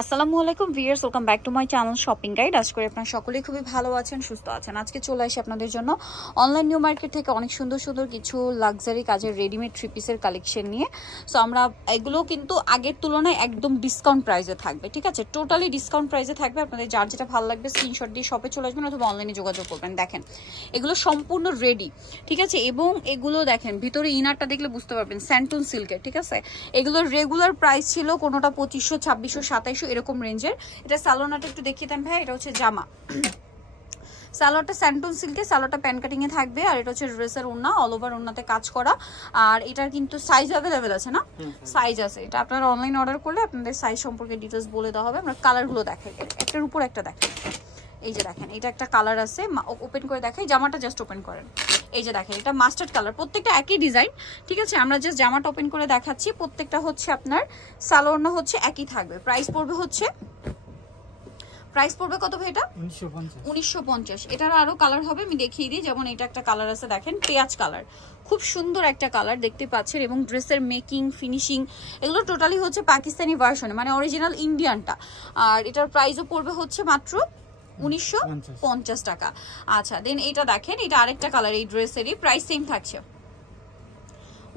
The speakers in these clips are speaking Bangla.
আসসালামু আলাইকুম viewers, welcome back to my channel shopping guide. আশা করি আপনারা সকলেই খুবই ভালো আছেন, সুস্থ আছেন। আজকে চলে আসি আপনাদের জন্য অনলাইন নিউ মার্কেট থেকে অনেক সুন্দর সুন্দর কিছু লাক্সারি কাজের রেডিমেড থ্রি পিসের কালেকশন নিয়ে। সো আমরা এগুলো কিন্তু আগের তুলনায় একদম ডিসকাউন্ট প্রাইসে থাকবে, ঠিক আছে? টোটালি ডিসকাউন্ট প্রাইসে থাকবে। আপনাদের যার যেটা ভালো লাগবে স্ক্রিনশট দিয়ে শপে চলে আসবেন অথবা অনলাইনে যোগাযোগ করবেন। দেখেন এগুলো সম্পূর্ণ রেডি, ঠিক আছে? এবং এগুলো দেখেন ভিতরে ইনারটা দেখলে বুঝতে পারবেন স্যান্টুন সিল্কের, ঠিক আছে? এগুলোর রেগুলার প্রাইস ছিল কোনোটা 2500, 2600, 2700 এরকম রেঞ্জের। এটা সালোনাটা একটু দেখিয়ে দেন ভাই। এটা হচ্ছে জামা, সালোয়ারটা স্যান্টুন সিল্কে, সালোয়ারটা প্যান কাটিং এ থাকবে। আর এটা হচ্ছে ড্রেসের ওড়না, অল ওভার ওড়নাতে কাজ করা। আর এটার কিন্তু সাইজ অ্যাভেলেবেল আছে না? সাইজ আছে। এটা আপনারা অনলাইন অর্ডার করলে আপনাদের সাইজ সম্পর্কে ডিটেলস বলে দেওয়া হবে। আমরা কালারগুলো দেখাই, একটার উপর একটা দেখাই। এই যে দেখেন এটা একটা কালার আছে, ওপেন করে দেখাই। জামাটা জাস্ট ওপেন করেন। এই যে দেখেন এটা মাস্টার্ড কালার, প্রত্যেকটা একই ডিজাইন, ঠিক আছে? আমরা জাস্ট জামাটা ওপেন করে দেখাচ্ছি। প্রত্যেকটা হচ্ছে আপনার সালোয়ারটা হচ্ছে একই থাকবে। প্রাইস পড়বে কত ভাই? এটা 1950। এটার আরো কালার হবে, আমি দেখিয়ে দিই। যেমন এটা একটা কালার আছে দেখেন, পেঁয়াজ কালার, খুব সুন্দর একটা কালার দেখতে পাচ্ছেন। এবং ড্রেসের মেকিং ফিনিশিং এগুলো টোটালি হচ্ছে পাকিস্তানি ভার্সনে, মানে অরিজিনাল ইন্ডিয়ানটা। আর এটার প্রাইসও পড়বে হচ্ছে মাত্র 1950 টাকা। আচ্ছা, দেন এটা দেখেন, এটা আরেকটা কালার, এই ড্রেসেরই প্রাইস সেম থাকছে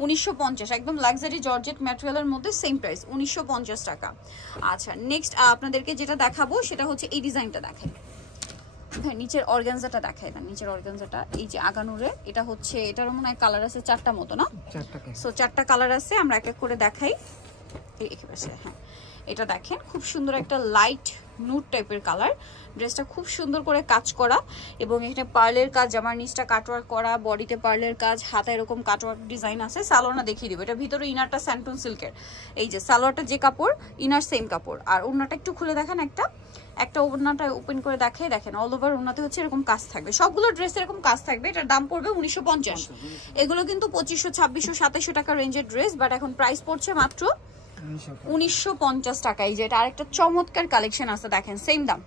1950। একদম লাক্সারি জর্জেট ম্যাটেরিয়ালের মধ্যে সেম প্রাইস 1950 টাকা। আচ্ছা, নেক্সট আপনাদেরকে যেটা দেখাবো সেটা হচ্ছে এই ডিজাইনটা দেখাই। হ্যাঁ, নিচের অর্গানজাটা দেখাই না, নিচের অর্গানজাটা এই যে আগানুরে। এটা হচ্ছে, এটারও মনে হয় কালার আছে 4টা মতো না? 4টা কালার আছে, আমরা এক এক করে দেখাই। হ্যাঁ, এটা দেখেন খুব সুন্দর একটা লাইট নুড টাইপের কালার। ড্রেসটা খুব সুন্দর করে কাজ করা এবং এখানে পার্লের কাজ, জামার নিচটা কাটওয়ার্ক করা, বডিতে পার্লের কাজ, হাতে এরকম কাটওয়ার্ক ডিজাইন আছে। সালোয়ারটা দেখিয়ে দিব। এটা ভিতরে ইনারটা স্যান্টুন সিল্কের। এই যে সালোয়ারটা যে কাপড়, ইনার সেম কাপড়। আর ওড়নাটা একটু খুলে দেখেন, একটা ওড়নাটা ওপেন করে দেখাই। দেখেন অল ওভার ওড়নাতে হচ্ছে এরকম কাজ থাকবে, সবগুলো ড্রেস এরকম কাজ থাকবে। এটার দাম পড়বে 1950। এগুলো কিন্তু 2500, 2600, 2700 টাকা রেঞ্জের ড্রেস, বাট এখন প্রাইস পড়ছে মাত্র 1950 টাকা। এই যে এটা আরেকটা চমৎকার কালেকশন আছে দেখেন, সেম দাম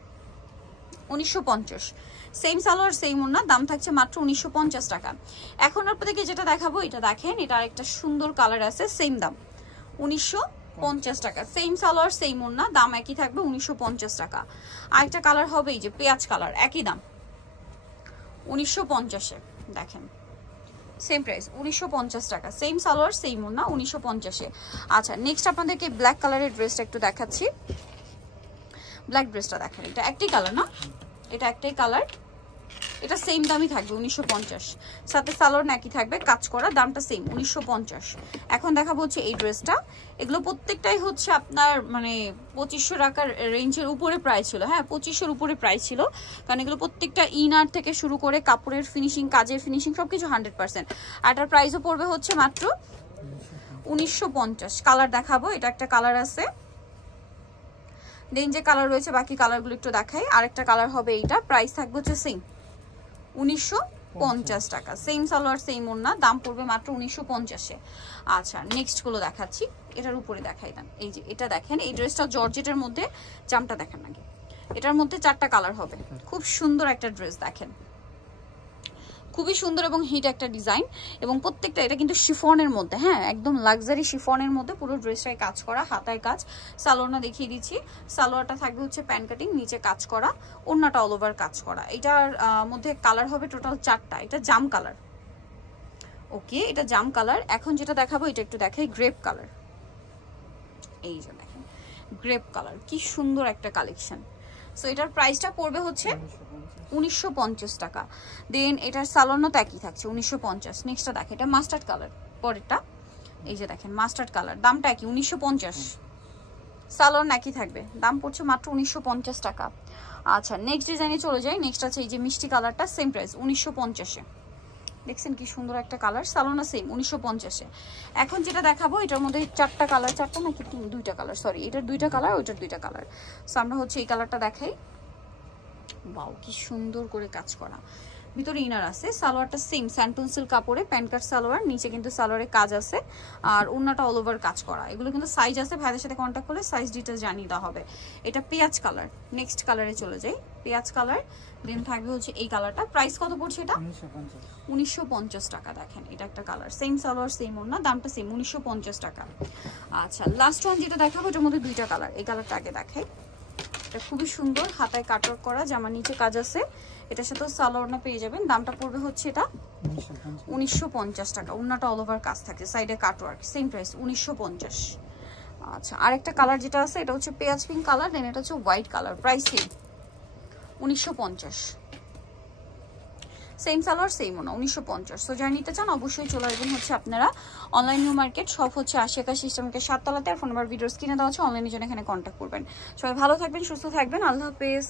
1950। সেম সালোয়ার সেম ওড়না, দাম থাকছে মাত্র 1950 টাকা। এখন আপনাদেরকে যেটা দেখাবো এটা দেখেন, এটা আরেকটা সুন্দর কালার আছে, সেম দাম 1950 টাকা। সেম সালোয়ার সেম ওড়না, দাম একই থাকবে 1950 টাকা। আরেকটা কালার হবে এই যে পেঁয়াজ কালার, একই দাম 1950-এ। দেখেন সেম প্রাইস 1950 টাকা। সেম সালোয়ার সেম ওড়না 1950-এ। আচ্ছা, নেক্সট আপনাদেরকে ব্ল্যাক কালারের ড্রেসটা একটু দেখাচ্ছি। ব্ল্যাক ড্রেসটা দেখেন, এটা একটাই কালার না? এটা একটাই কালার, এটা সেম দামই থাকবে 1950। সাথে সালোয়ার একই থাকবে, কাজ করা, দামটা সেম 1950। এখন দেখাবো হচ্ছে এই ড্রেসটা। এগুলো প্রত্যেকটাই হচ্ছে আপনার মানে 2500 টাকার রেঞ্জের উপরে প্রাইস ছিল। হ্যাঁ, 2500-এর উপরে প্রাইস ছিল, কারণ এগুলো প্রত্যেকটা ইনার থেকে শুরু করে কাপড়ের ফিনিশিং, কাজের ফিনিশিং সবকিছু 100%। আর এটার প্রাইসও পড়বে হচ্ছে মাত্র 1950। কালার দেখাবো, এটা একটা কালার আছে, দেন যে কালার রয়েছে বাকি কালারগুলো একটু দেখাই। আরেকটা কালার হবে এইটা, প্রাইস থাকবে হচ্ছে সেম 1950 টাকা। সেম সালোয়ার সেম ওড়না, দাম পড়বে মাত্র 1950-এ। আচ্ছা, নেক্সট গুলো দেখাচ্ছি, এটার উপরে দেখাই দেন। এই যে এটা দেখেন, এই ড্রেসটা জর্জেটের মধ্যে, জামটা দেখেন আগে। এটার মধ্যে 4টা কালার হবে, খুব সুন্দর একটা ড্রেস দেখেন, খুবই সুন্দর এবং হিট একটা ডিজাইন। এবং প্রত্যেকটা, এটা কিন্তু শিফনের মধ্যে, হ্যাঁ একদম লাক্সারি শিফনের মধ্যে পুরো ড্রেসটায় কাজ করা, হাতায় কাজ। সালোয়ারটা দেখিয়ে দিচ্ছি। সালোয়ারটা থাকবে হচ্ছে প্যান কাটিং, নিচে কাজ করা, ওড়নাটা অল ওভার কাজ করা। এটার মধ্যে কালার হবে টোটাল 4টা। এটা জাম কালার, ওকে, এটা জাম কালার। এখন যেটা দেখাবো এটা একটু দেখাই, গ্রেপ কালার। এই যে দেখেন গ্রেপ কালার, কি সুন্দর একটা কালেকশন। সো এটার প্রাইসটা পড়বে হচ্ছে 1950 টাকা। দেন এটার সালোয়ারও তো একই থাকছে 1950। নেক্সটটা দেখেন, এটা মাস্টার্ড কালার, পরেরটা এই যে দেখেন মাস্টার্ড কালার, দামটা একই 1950। সালোয়ার একই থাকবে, দাম পড়ছে মাত্র 1950 টাকা। আচ্ছা, নেক্সট ডিজাইনে চলে যাই। নেক্সট আছে এই যে মিষ্টি কালারটা, সেম প্রাইস 1950-এ। দেখছেন কি সুন্দর একটা কালার, সালোনা সেম 1950-এ। এখন যেটা দেখাবো এটার মধ্যে 4টা কালার, 4টা নাকি 2টা কালার, সরি এটার 2টা কালার, ওইটার 2টা কালার। সো আমরা হচ্ছে এই কালারটা দেখাই। ওয়াও, কি সুন্দর করে কাজ করা। ভিতরে ইনার আছে। সালোয়ারটা সেম স্যান্টন সিল্ক কাপড়ে, প্যান্ট কাট সালোয়ার, নিচে কিন্তু সালোয়ারে কাজ আছে আর ওন্নাটা অল ওভার কাজ করা। এগুলো কিন্তু সাইজ আছে, ভাইদের সাথে কন্ট্যাক্ট করলে সাইজ ডিটেলস জানিয়ে দেওয়া হবে। এটা পেঁয়াজ কালার। নেক্সট কালারে চলে যাই, পেঁয়াজ কালার। দেন থাকবে হচ্ছে এই কালারটা। প্রাইস কত পড়ছে এটা? 1950 টাকা। দেখেন এটা একটা কালার, সেম সালোয়ার সেম ওন্না, দামটা সেম 1950 টাকা। আচ্ছা লাস্ট ওয়ান যেটা দেখাবো এটার মধ্যে দুইটা কালার। এই কালারটা আগে দেখাই, এটা খুবই সুন্দর, হাতায় কাটওয়ার্ক করা, জামার নিচে কাজ আছে। এটার সাথে সালোয়ারটা পেয়ে যাবেন, দামটা পড়বে হচ্ছে এটা 1950 টাকা। ওন্নাটা অল ওভার কাজ থাকে, সাইডে কাটওয়ার্ক, সেম প্রাইস 1950। আচ্ছা আরেকটা কালার যেটা আছে এটা হচ্ছে পেঁয়াজ পিঙ্ক কালার, দেন এটা হচ্ছে white colour, price same 1950। Same salwar same ওনা 1950। সো যারা নিতে চান অবশ্যই চলে আসবেন হচ্ছে আপনারা অনলাইন নিউ মার্কেট, সব হচ্ছে 80 সিস্টেমকে 7 তলাতে। আর ফোন নাম্বার ভিডিওর স্ক্রিনে দেওয়া আছে, অনলাইনের জন্য এখানে কন্ট্যাক্ট করবেন। সবাই ভালো থাকবেন, সুস্থ থাকবেন, আল্লাহ হাফেজ।